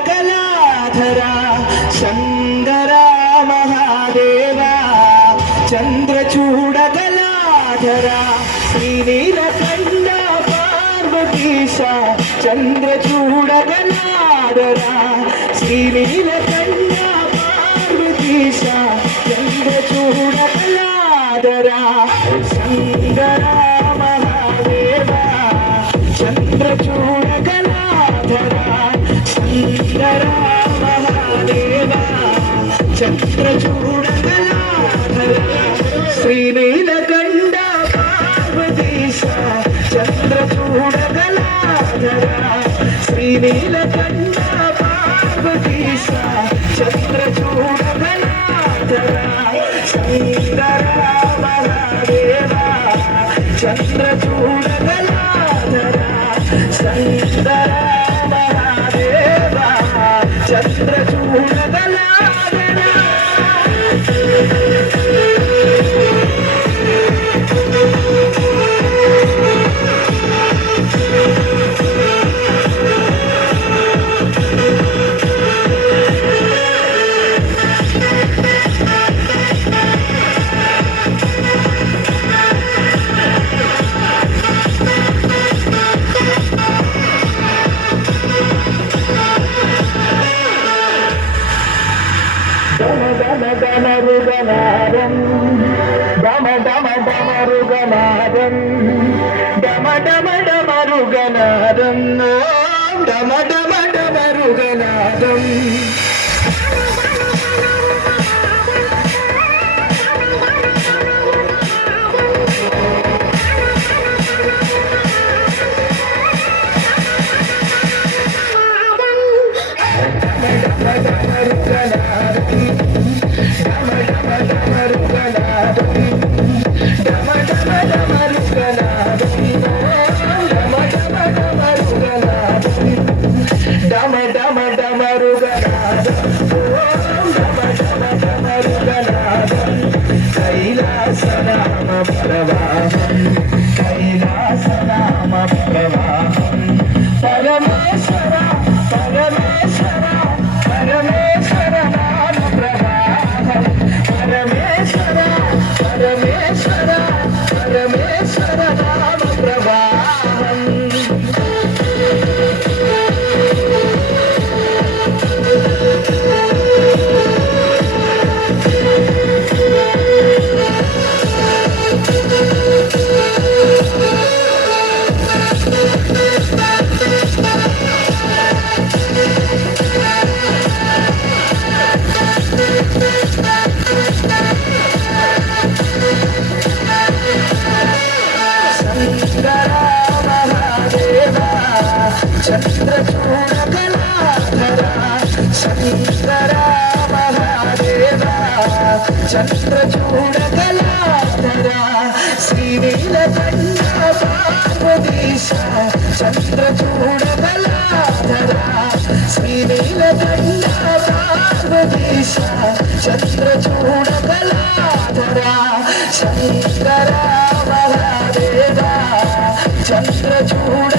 చంద్రచూడగలాధరా శంకరా మహాదేవా చంద్రచూడగలాధరా శ్రీనీలకంఠ పార్వతీశ చంద్రచూడగలాధరా శ్రీనీలకంఠ పార్వతీశ చంద్రచూడగలాధరా శంకరా మహాదేవా చంద్రచూడగలాధరా శంకరా మహాదేవా చంద్రచూడగలాధరా శ్రీనీలకంఠ పార్వతీశ చంద్రచూడగలాధరా శ్రీనీలకంఠ పార్వతీశ చంద్రచూడగలాధరా శంకరా మహాదేవా చంద్రచూడగలాధరా శంకరా మహాదేవా చంద్రచూడగలాధరా డమరుగనాదం డమరుగనాదం డమరుగనాదం డమరుగనాదం కైలాసనామ ప్రవాహం కైలాసనామ ప్రవాహం పరమేశ్వర పరమేశ్వర పరమేశ్వర నామ ప్రవాహం పరమేశ్వర పరమేశ్వర పరమేశ్వర నామ ప్రవాహం చంద్రచూడగలాధరా శంకరా మహాదేవా చంద్రచూడగలాధరా శ్రీనీలకంఠ పార్వతీశ చంద్రచూడగలాధరా శ్రీనీలకంఠ పార్వతీశ చంద్రచూడగలాధరా శంకరా మహాదేవా చంద్రచూడ